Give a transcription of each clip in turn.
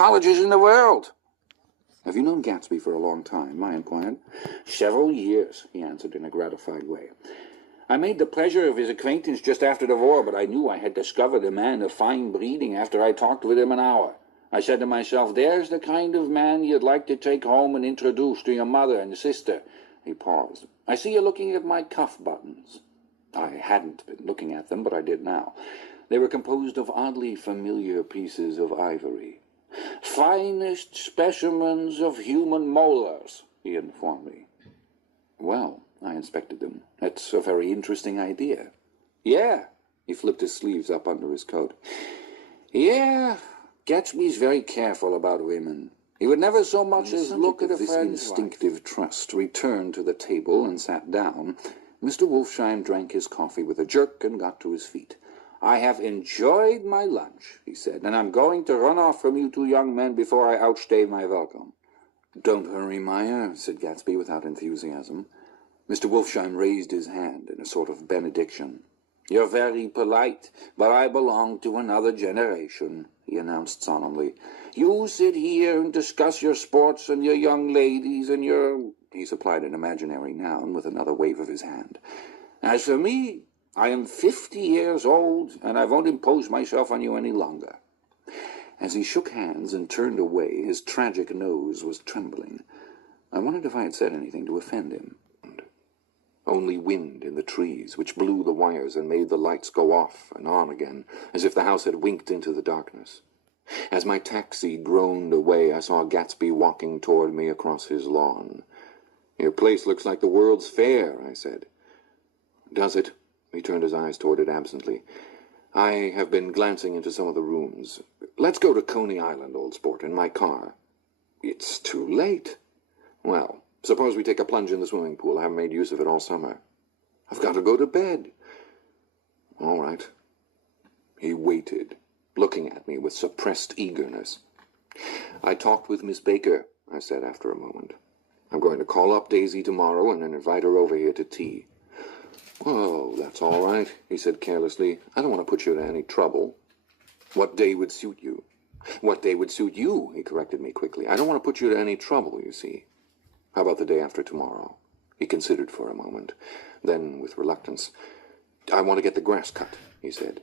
colleges in the world. Have you known Gatsby for a long time? I inquired. Several years, he answered in a gratified way. I made the pleasure of his acquaintance just after the war, but I knew I had discovered a man of fine breeding after I talked with him an hour. I said to myself, there's the kind of man you'd like to take home and introduce to your mother and sister. He paused. I see you're looking at my cuff buttons. I hadn't been looking at them, but I did now. They were composed of oddly familiar pieces of ivory. Finest specimens of human molars, he informed me. Well, I inspected them. That's a very interesting idea. Yeah, he flipped his sleeves up under his coat. Yeah, Gatsby's very careful about women. He would never so much as look at a friend's wife. This instinctive trust returned to the table and sat down. Mr. Wolfsheim drank his coffee with a jerk and got to his feet. I have enjoyed my lunch, he said, and I'm going to run off from you two young men before I outstay my welcome. Don't hurry, Meyer, said Gatsby without enthusiasm. Mr. Wolfsheim raised his hand in a sort of benediction. You're very polite, but I belong to another generation, he announced solemnly. You sit here and discuss your sports and your young ladies and your... He supplied an imaginary noun with another wave of his hand. As for me, I am 50 years old, and I won't impose myself on you any longer. As he shook hands and turned away, his tragic nose was trembling. I wondered if I had said anything to offend him. Only wind in the trees, which blew the wires and made the lights go off and on again, as if the house had winked into the darkness. As my taxi droned away, I saw Gatsby walking toward me across his lawn. Your place looks like the World's Fair, I said. Does it? He turned his eyes toward it absently. I have been glancing into some of the rooms. Let's go to Coney Island, old sport, in my car. It's too late. Well, suppose we take a plunge in the swimming pool. I haven't made use of it all summer. I've got to go to bed. All right. He waited, looking at me with suppressed eagerness. I talked with Miss Baker, I said after a moment. I'm going to call up Daisy tomorrow and then invite her over here to tea. Oh, that's all right, he said carelessly. I don't want to put you to any trouble. What day would suit you? What day would suit you, he corrected me quickly. I don't want to put you to any trouble, you see. How about the day after tomorrow? He considered for a moment. Then, with reluctance, I want to get the grass cut, he said.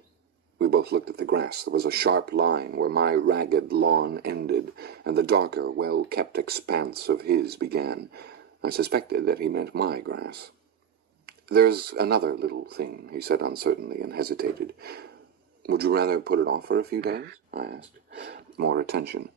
We both looked at the grass. There was a sharp line where my ragged lawn ended, and the darker, well-kept expanse of his began. I suspected that he meant my grass. There's another little thing, he said uncertainly, and hesitated. Would you rather put it off for a few days? I asked. More attention.